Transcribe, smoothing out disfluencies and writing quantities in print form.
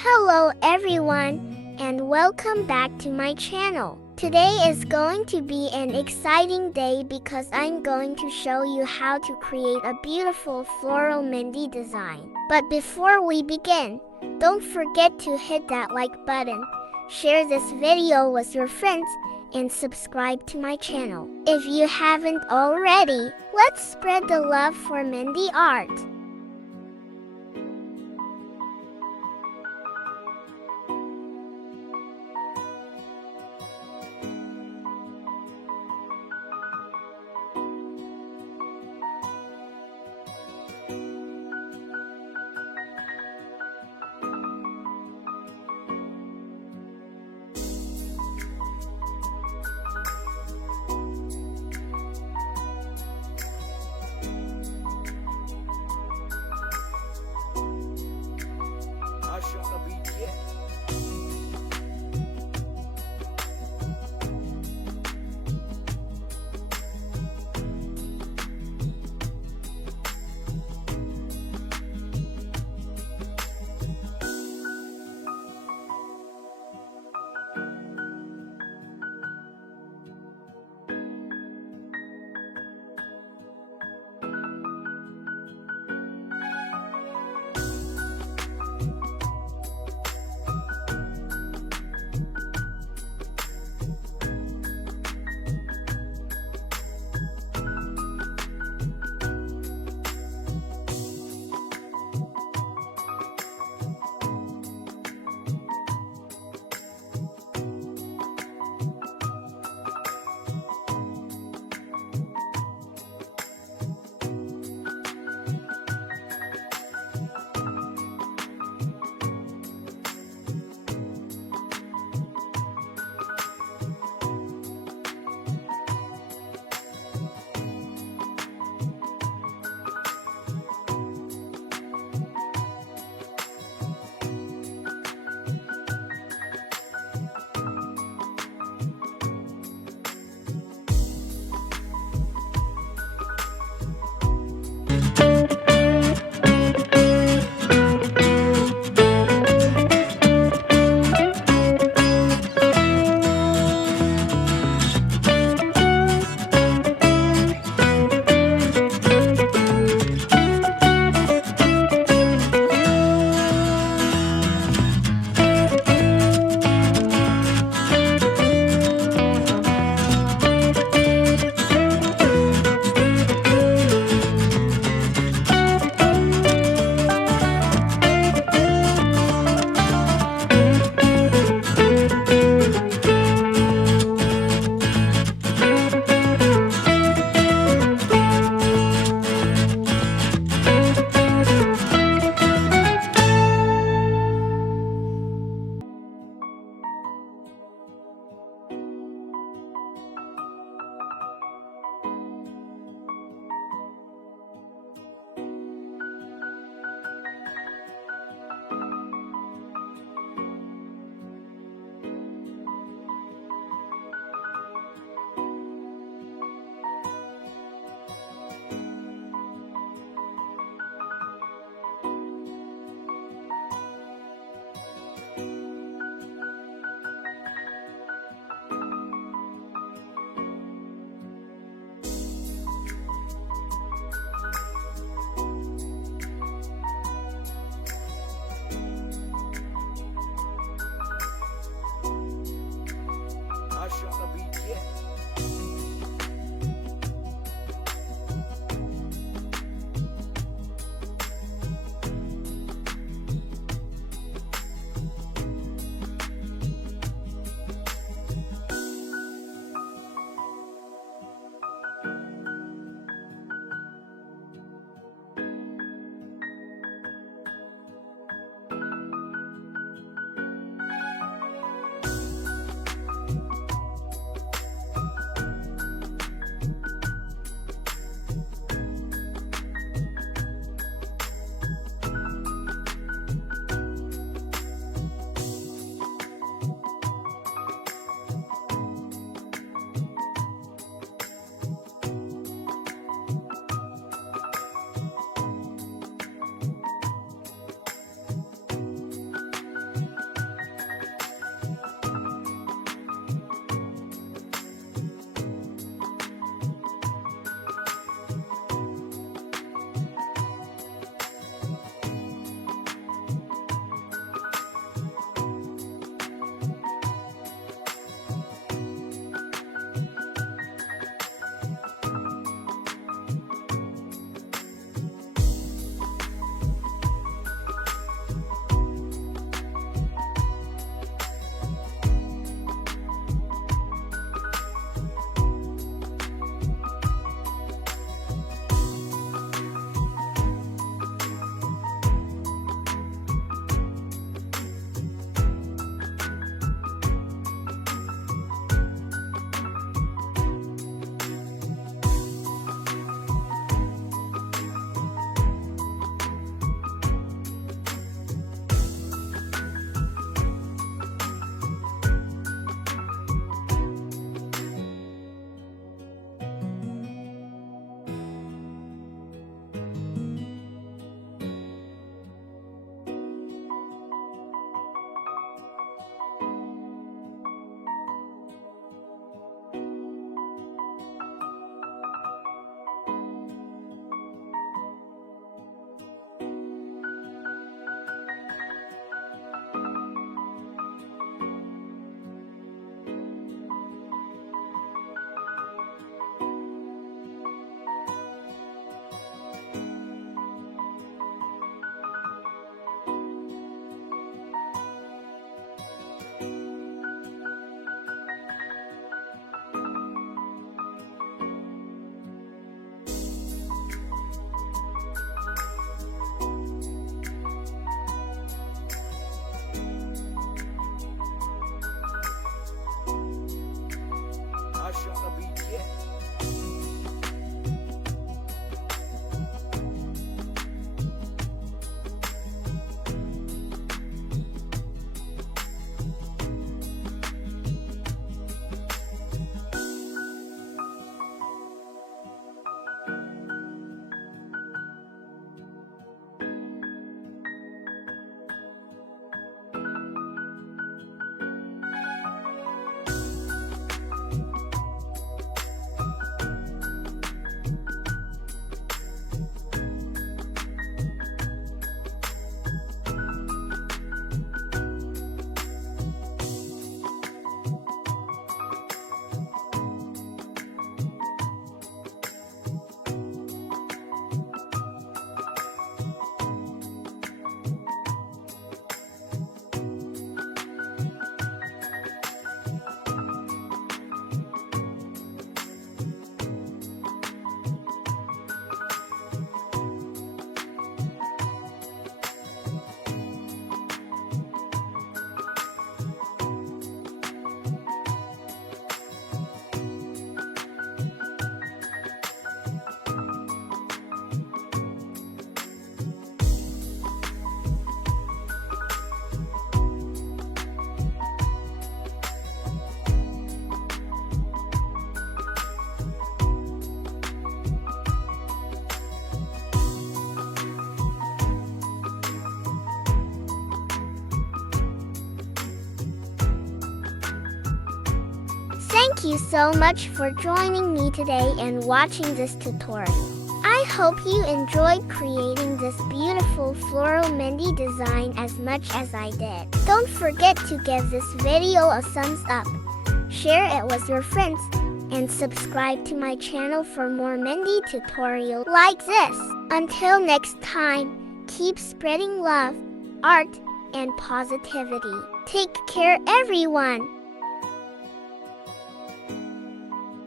Hello everyone, and welcome back to my channel. Today is going to be an exciting day because I'm going to show you how to create a beautiful floral Mehndi design. But before we begin, don't forget to hit that like button, share this video with your friends, and subscribe to my channel. If you haven't already, let's spread the love for Mehndi art. Thank you so much for joining me today and watching this tutorial. I hope you enjoyed creating this beautiful floral Mehndi design as much as I did. Don't forget to give this video a thumbs up, share it with your friends, and subscribe to my channel for more Mehndi tutorials like this. Until next time, keep spreading love, art, and positivity. Take care everyone.